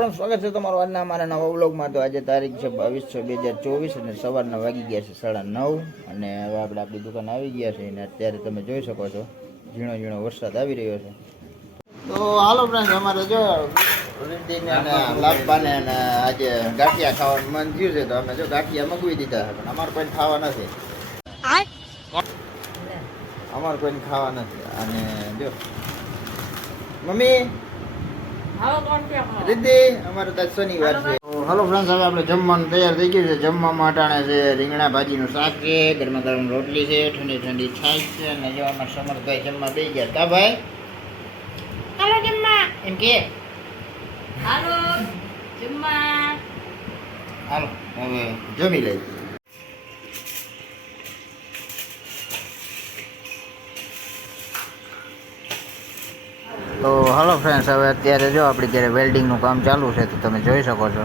Friend, સ્વાગત છે તમારું આજના અમારા નવા વ્લોગમાં. તો આજે તારીખ છે 22/6/2024 અને સવારના વાગી ગયા છે 9:30 અને હવે આપણે આપણી દુકાન આવી ગયા છે અને અત્યારે તમે જોઈ શકો છો ઝીણો ઝીણો વરસાદ આવી રહ્યો છે. તો હાલો ફ્રેન્ડ, અમારે જો રીતિને અને લાપવાને અને આજે ગાંઠિયા ખાવાનું મન થયું છે તો અમે જો ગાંઠિયા મગવી દીધા છે, પણ અમારે કોઈને ખાવા નથી. અમારે કોઈને ખાવા નથી. અને જો મમ્મી રીતિ અમારે તો શનિવાર છે. હલો ફ્રેન્ડ્સ, હવે આપણે જમવાનું તૈયાર થઈ ગયું છે. જમવામાં અટાણે છે રીંગણા ભાજીનું શાક છે, ગરમા ગરમ રોટલી છે, ઠંડી ઠંડી છાશ છે અને જો અમારા સમર્થભાઈ જમવા બેસી ગયા. કા ભાઈ હાલો જમવા એમ કે હાલો જમવા. હાલો હવે જમી લઈ. તો હલો ફ્રેન્ડ્સ, હવે અત્યારે જો આપણી જ્યારે વેલ્ડિંગનું કામ ચાલુ છે તો તમે જોઈ શકો છો.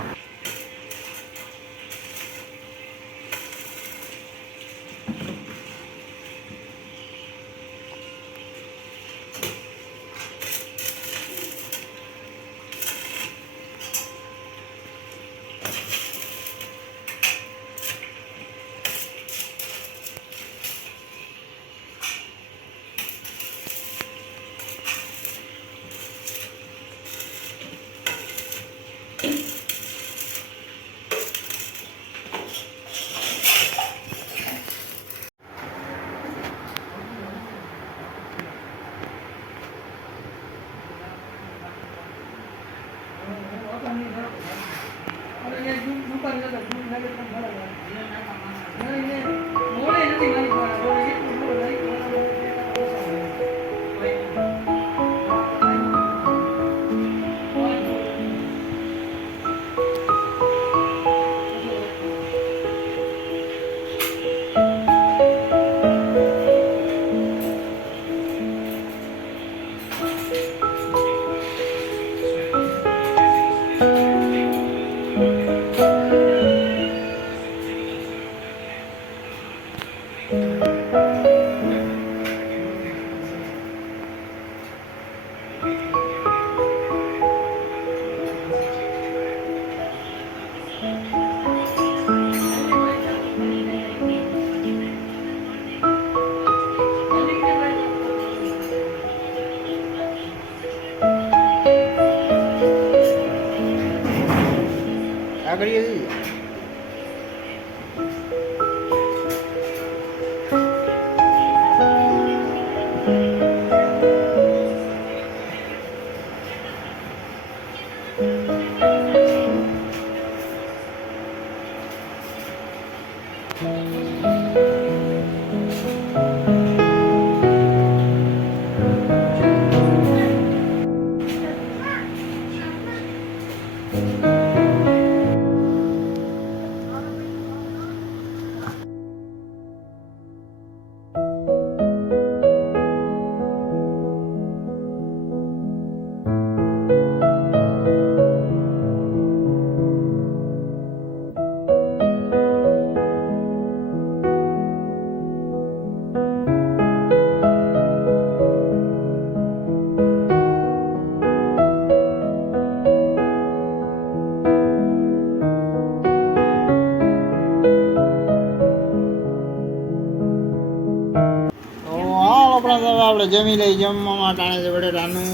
આગળ આપણે જમી લઈ. જમવામાં ટાણે છે બટેટાનું,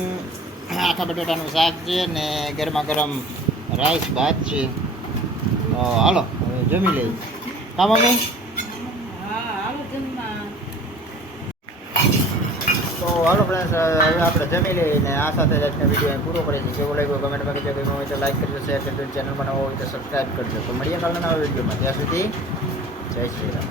આખા બટેટાનું શાક છે ને ગરમા ગરમ રાઈસ ભાત છે. તો હાલો હવે જમી લઈ. હા મમ્મી? હાલો જમવા. તો હાલો ફ્રેન્ડ્સ, હવે આપણે જમી લઈને આ સાથે જ આજનો વિડીયો પૂરો કરીએ છીએ. કેવો લાગ્યો કમેન્ટમાં કહેજો. ગમ્યો હોય તો લાઈક કરજો, શેર કરજો, ચેનલમાં નવો હોય તો સબસ્ક્રાઈબ કરજો. તો મળીએ કાલના નવા વિડીયોમાં. ત્યાં સુધી જય શ્રી રામ.